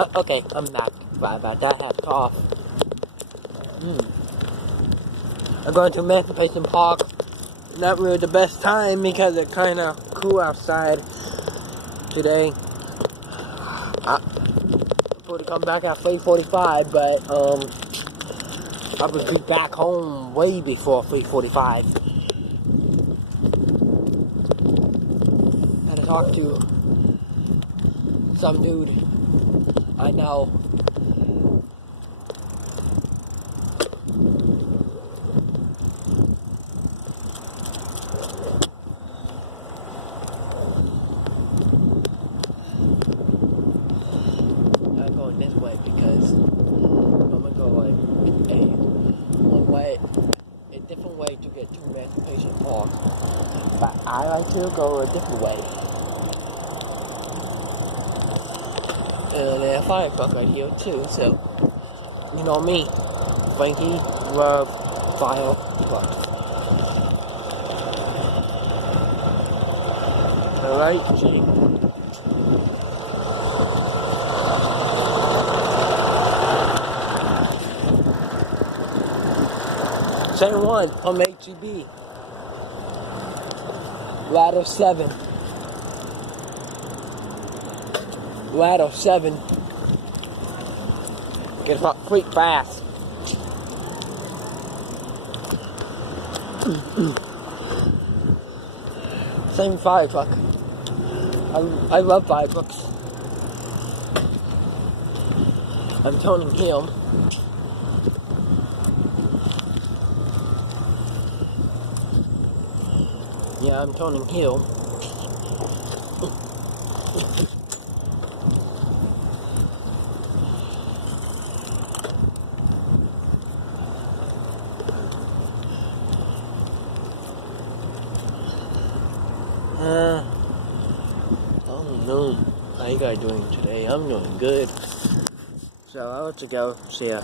Okay, I'm back. Sorry about that. I have to cough. I'm going to Emancipation Park. Not really the best time because it's kind of cool outside today. I'm supposed to come back at 3:45, but I would be back home way before 3:45. Had to talk to some dude I know. I'm going this way because I'm gonna go like a different way to get to Emancipation Park. But I like to go a different way. And there's a fire truck right here too, so you know me, Frankie love fire trucks. Alright, Gene. Same one from HEB. Ladder 7. Ladder 7. Gets up pretty fast. Same fire truck. I love fire trucks. I'm toning him. Yeah, I'm toning him. I don't know how you guys doing today. I'm doing good. So I'll let you go. See ya.